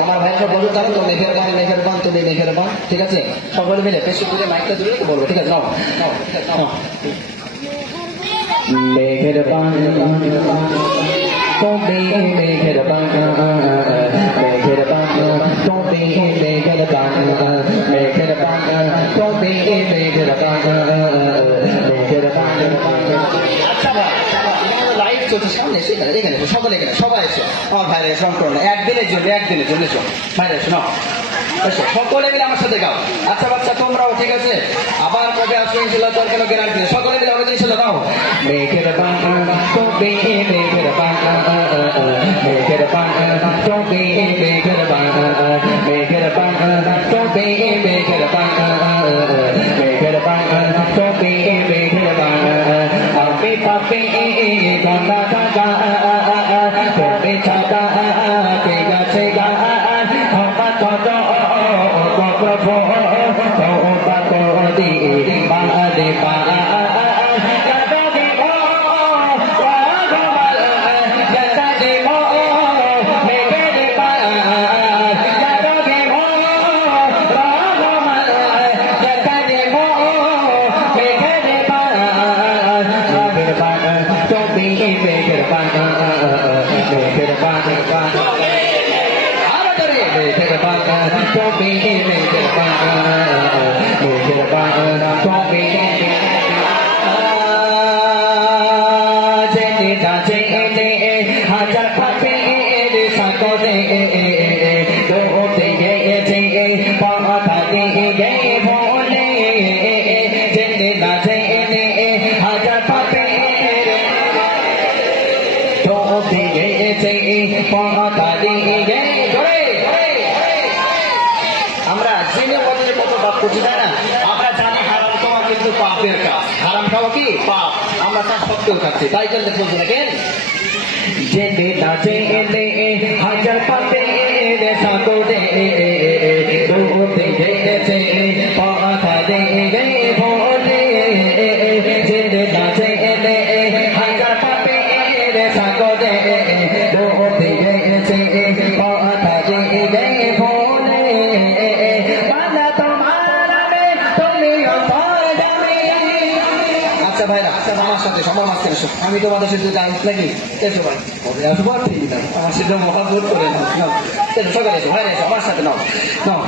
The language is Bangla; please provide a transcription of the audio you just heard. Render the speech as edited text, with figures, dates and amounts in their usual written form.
আমার ভাইয়ের বলবো তাহলে তো মেঘের বান তুমি মেঘের বান, ঠিক আছে? সকলে মিলে পেশি করে মাইকটা দূরে বলবো, ঠিক আছে? নাও মেঘের বান তুমি মেঘের বান, মেঘের বান তুমি মেঘের বান, মেঘের বান তুমি মেঘের বান, মেঘের বান। আচ্ছা লাইভ চলছে সামনে, এখানে সকলে এখানে সবাই এসো, আমার ভাইরা এসো, একদিনের জন্য এসো ভাইরা এসো, নাও এসো সকলে মিলে আমার সাথে গাও। আচ্ছা বাচ্চা তোমরাও, ঠিক আছে? আবার কবে আসবে ইনশাল্লাহ তোর কোনো গ্যারান্টি নেই, সকলে মিলে আমাদের ইনশাল্লাহ গাও। মেঘের বান তুমি মেঘের বান, মেঘের বান তুমি মেঘের বান, মেঘের বান তুমি মেঘের বান, মেঘের বান তুমি মেঘের বান। আমি পাপি গানা গানা তুমি ছাড়া কে গাছে গান, ক্ষমা করো প্রভু তওবা করি বাদে হাজার পাপে সকলে দোতে গেছে পাতা গে বলে যেতে না জেনে হাজার পাপে দোতে গেছে পাতা গে। আমরা জেনে বদলে কত পাপ করছি, তাই না? আমরা জানি হারাম খাওয়া কিন্তু পাপের কাজ, হারাম খাওয়া কি পাপ, আমরা তার সত্ত্বেও খাচ্ছি, তাই জন্য বলছি না কেন যেতে না জেনে হাজার পাপে সকলে দোতে গেছে পাতা গে বলে যেতে না জেনে হাজার পাপে সকলে দোতে গেছে পাতা গে বলে। আচ্ছা ভাইরা, আমার সাথে সবার মাঝখানে এসো, আমি তোমাদের সাথে জানি নাকি? এসো ভাই, কবে আসবো ঠিক নাই, আমার সাথে মহাবোধ করে নাও, সকালে এসো ভাইরা, এসো আমার সাথে নাও নাও।